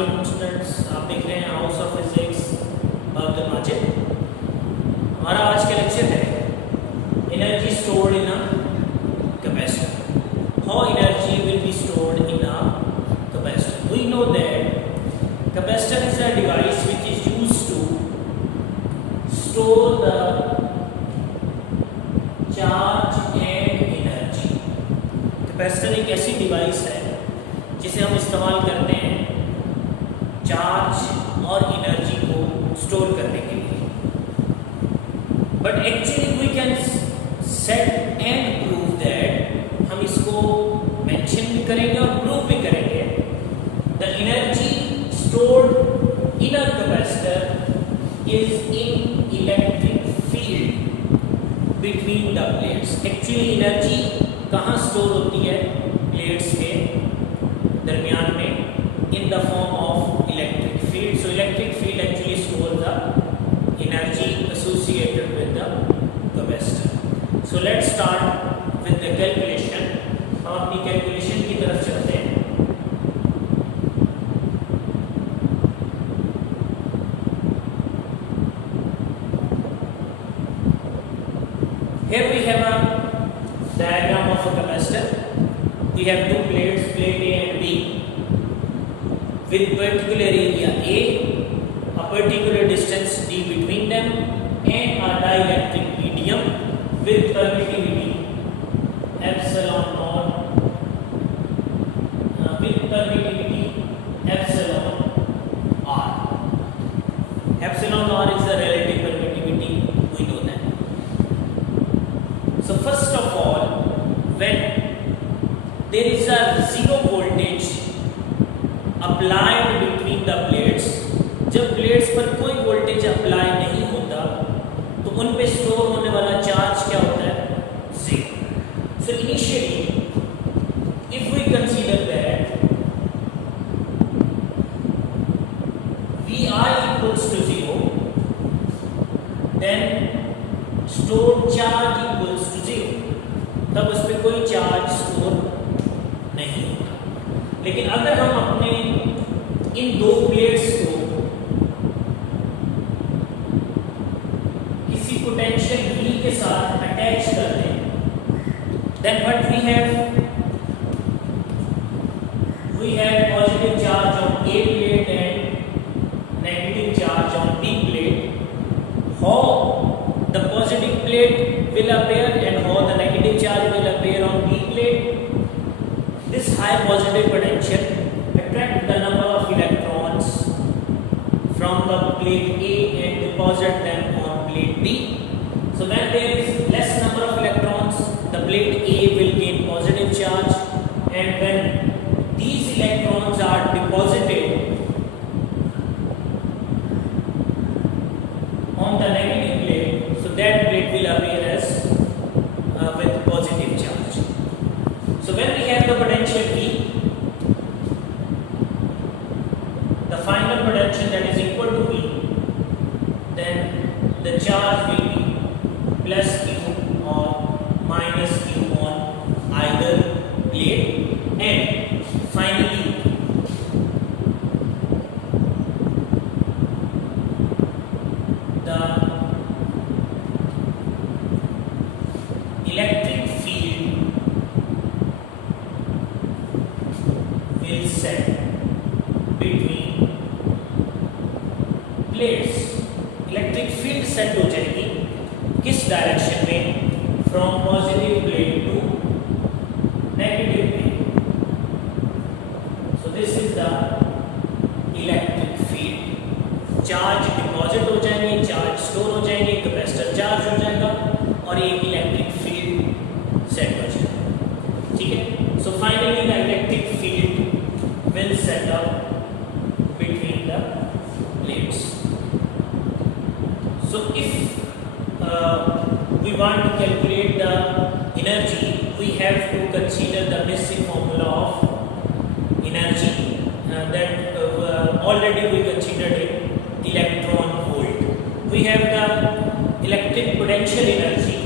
वालेकुम स्टूडेंट्स, आप देख रहे हैं house of physics Abdul Majid. हमारा आज का लेक्चर है energy stored in a capacitor. How energy will be stored in a capacitor. We know that capacitor is a device which is used to store the charge and energy. Capacitor एक ऐसी device है जिसे हम इस्तेमाल करते हैं charge और energy को स्टोर करने के लिए। But actually we can set and prove that, हम इसको मेंशन भी करेंगे और प्रूव भी करेंगे, the energy stored in a capacitor is in electric field between the plates. Actually energy कहाँ स्टोर होती है? प्लेट्स के दरमियान में, in the form of electric field. So electric field actually store the energy associated with the capacitor. So let's start with the calculation. हम अपनी calculation की तरफ चलते हैं। Here we have a diagram of a capacitor. We have two plates, plate A and B, with particular area A, a particular distance D between them, and a dielectric medium with permittivity epsilon naught, with permittivity epsilon r. Epsilon r is the relative permittivity, we know that. So first of all, when there is a zero voltage applied between the plates, जब plates पर कोई voltage apply नहीं होता तो उन पे store होने वाला चार्ज क्या होता है? Zero. So initially if we consider that Vi equals to 0, then stored charge equals to 0, तब उस पर कोई चार्ज स्टोर नहीं होता। लेकिन अगर हम अपने इन दो प्लेट्स को किसी पोटेंशियल V के साथ अटैच कर दें, then what we have positive charge on A plate and negative charge on B plate. How the positive plate will appear and how the negative charge will appear on B plate? This high positive potential attract the number of electrons from the plate A and deposit them on plate B. So when there is less number of electrons, the plate A will gain positive charge, and when these electrons are deposited on the negative plate, so that plate will appear as with positive charge. So when we have the potential V, the final potential that is equal to V, then the charge will be plus Q or minus Q on either plate, and finally the electric field will set between plates। Electric field set हो जाएगी किस direction में? From positive plate to negative plate. So this is the electric field. Charge deposit हो जाएंगे, charge store हो जाएंगे, capacitor charge हो जाएगा और एक इलेक्ट्रिक फील्ड सेट हो जाएगा। ठीक है। So finally the electric field will set up between the plates. So if we want to calculate the energy, we have to consider the basic formula of energy that already we considered it, electron volt. We have the electric potential energy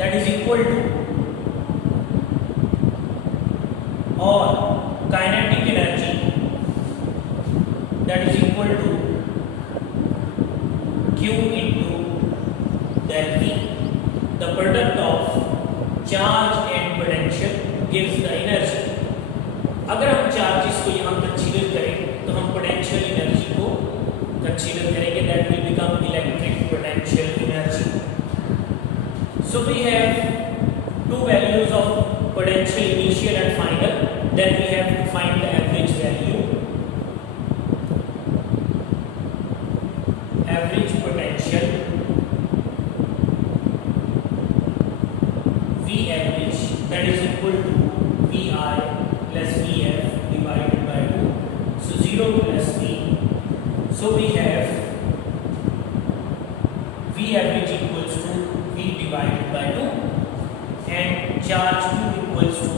that is equal to, or kinetic energy that is equal to Q into del V. The product of charge and potential gives the energy. अगर हम charges को यहाँ consider करें तो हम potential energy को consider करेंगे, that will become electric potential energy. So we have two values of potential initial and final. Then we have to find the average value. Average potential V average, that is equal to VI plus VF divided by 2. So 0 plus V. So we have V average equals to V divided by 2 and charge Q equals to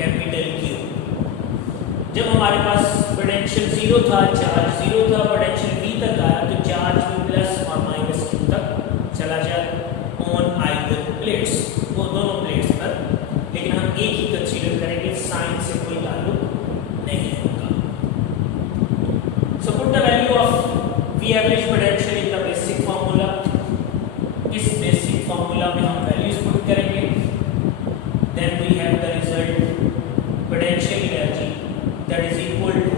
capital Q. जब हमारे पास potential 0 था, charge 0 था, potential V तक आया तो charge भी plus और minus Q तक चला जाए ऑन आइदर प्लेट्स, वो दोनों प्लेट्स पर. लेकिन हम एक ही कंसीडर करेंगे, साइन से कोई ताल्लुक नहीं होगा. So put the value of V average potential in the basic formula. इस बेसिक फार्मूला में हम वैल्यूज पुट करेंगे. Then we have the result potential energy that is equal to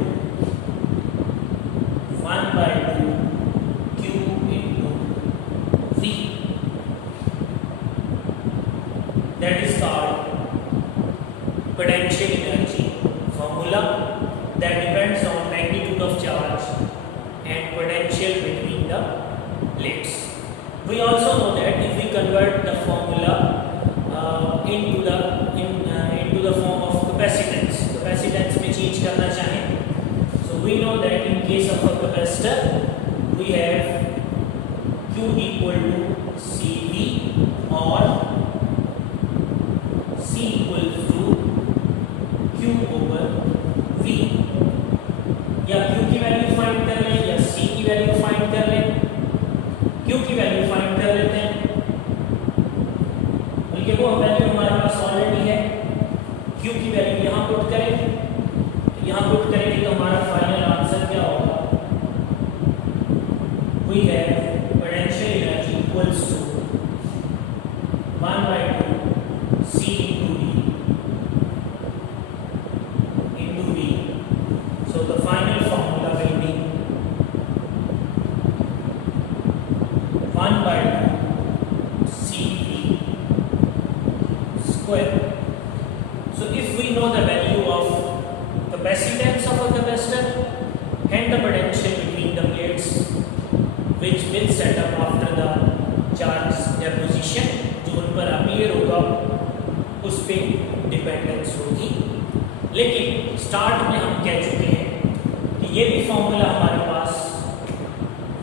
1/2 Q into V. That is called potential energy formula that depends on magnitude of charge and potential between the plates. We also know that if we convert the formula into the form of capacitance में change करना चाहें, so we know that in case of a capacitor we have Q equal to CV or C equals to Q over V. या Q की value find कर लें या C की value find कर लें. Q की वैल्यू फाइंड कर लेते हैं, बल्कि वो वैल्यू हमारे पास ऑलरेडी है. Q की वैल्यू यहाँ पुट करेंगे तो हमारा फाइनल आंसर क्या होगा? We have potential energy equals to 1/2 C into V. So the final formula will be 1/2 CV square. So if we know the value of capacitance of a capacitor and the potential between the plates which will set up after the charge deposition, जो उन पर appear होगा उस पे dependence होगी. लेकिन start में हम कह चुके हैं कि ये भी फॉर्मूला हमारे पास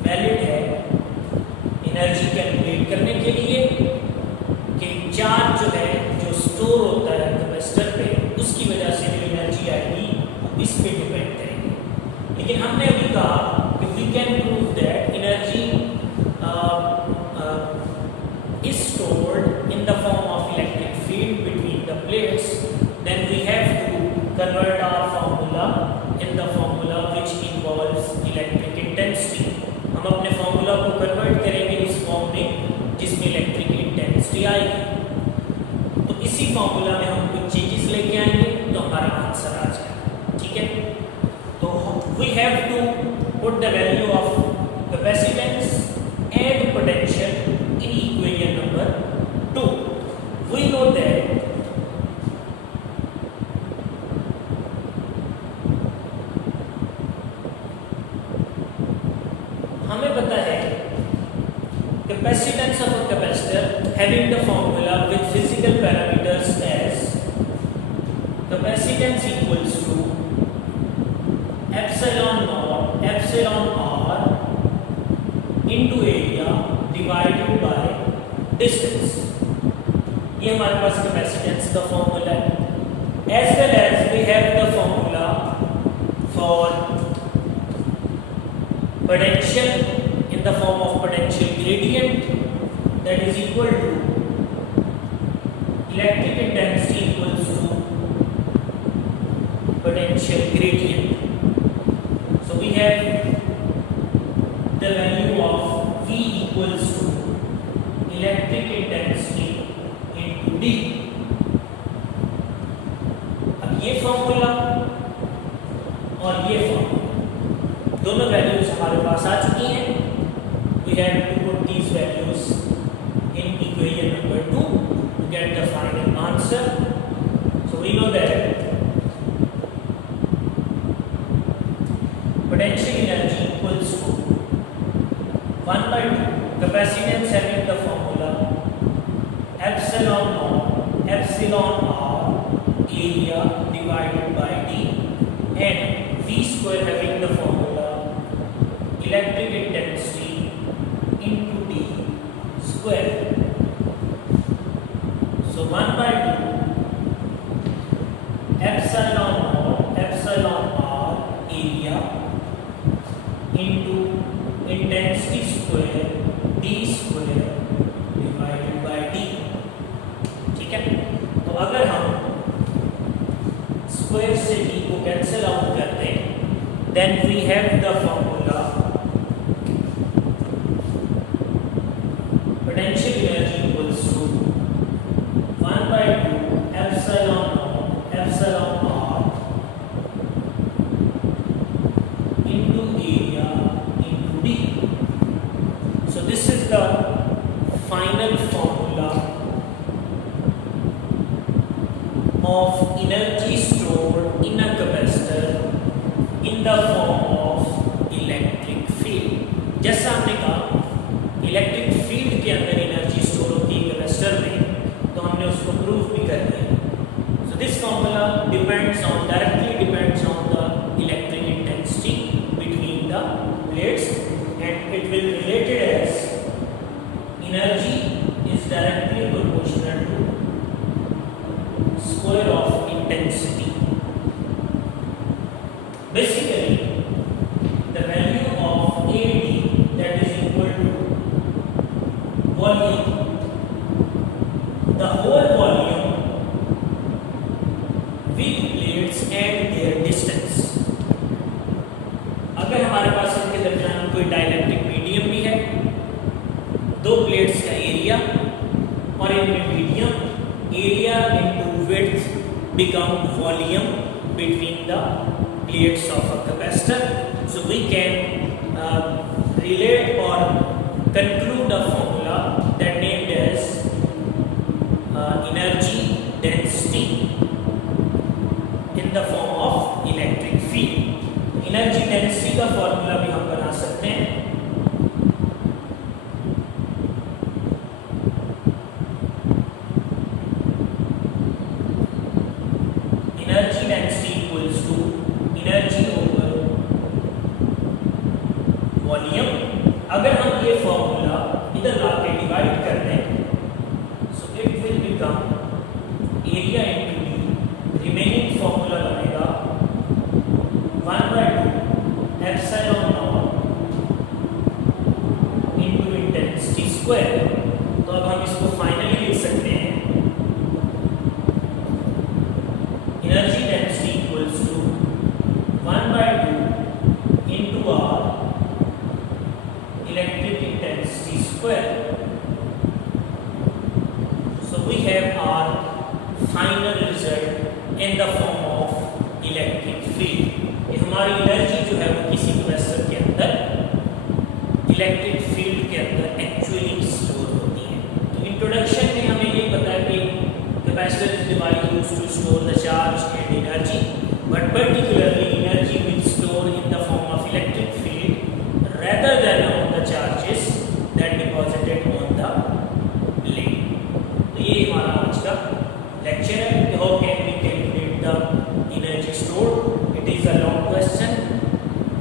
वैलिड है एनर्जी कैलकुलेट करने के लिए कि चार्ज जो है जो स्टोर होता है कैपेसिटर पे, उसकी वजह से जो एनर्जी आएगी इस पे डिपेंड करेगी. लेकिन हमने अभी कहा कि we can prove that energy is stored in the form of electric field between the plates. Then we have to convert our formula in the formula which involves electric intensity. हम अपने formula को convert करेंगे इस form में जिसमें electric intensity आएगी. तो इसी फॉर्मूला में हम कुछ चेंजेस लेके आएंगे तो हमारा आंसर आ जाएगा. ठीक है, तो we have to put the value of capacitance and potential in equation number 2. We know that हमें पता है capacitance of a capacitor having the formula with physical parameters as capacitance equals to epsilon r into area divided by distance. ये हमारे पास capacitance का formula है. As well as we have the formula for potential in the form of potential gradient that is equal to electric intensity equals to potential gradient. So we have the value of V equals to electric intensity into D. अब ये formula और ये formula दोनों values हमारे पास आ चुकी हैं. We have to put these values in equation number 2 to get the final answer. So we know that potential energy equals to 1 by 2 capacitance having the formula epsilon naught epsilon r area divided by D, and V square having the formula electric intensity into D square. So 1 by 2 epsilon naught epsilon r area into intensity square D square divided by D. ठीक है, तो अगर हम square से D को cancel out करते हैं, then we have the formula potential energy equals to 1 by 2 epsilon naught epsilon r into area into D. So this is the final formula of energy stored in a capacitor in the form of electric field. जैसा हमने कहा electric field के अंदर energy store होती है capacitor में, तो हमने उसको प्रूव भी कर दिया. So this formula directly depends on the electric intensity between the plates, and it will be related as energy is directly proportional to square of intensity. Basically, the value of AD, that is equal to volume, the whole volume with plates and their distance. अगर हमारे पास इनके दरमियान कोई dielectric medium भी है, दो plates का area और इनमें medium area into width become volume between the plates of a capacitor. So we can relate or conclude a formula that named as energy density in the form of electric field. Energy density का formula भी हम बना सकते हैं. Energy density equals to energy over volume. अगर हम ये formula इधर लाके डिवाइड कर दें, so it will become area into D. Remaining formula बनेगा 1 by 2 epsilon naught into intensity square. तो अब हम इसको फाइनली लिख सकते हैं energy density equals to 1 by 2 into R electric intensity square. So we have our final result in the form of electric field. ये हमारी एनर्जी जो है वो किसी कैपेसिटर के अंदर इलेक्ट्रिक फील्ड के अंदर एक्चुअली स्टोर होती है. तो इंट्रोडक्शन में हमें ये पता है कि capacitor is device used to store the charge and energy, but particularly energy will store in the form of electric field rather than on the charges that deposited on the plate. तो ये हमारा आज का lecture है. How can we calculate the energy stored? It is a long question,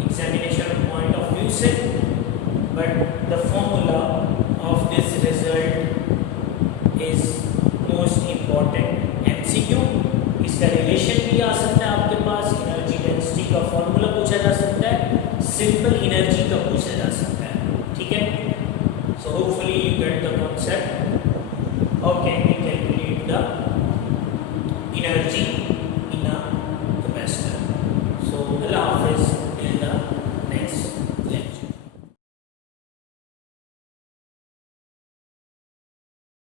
examination point of view से, but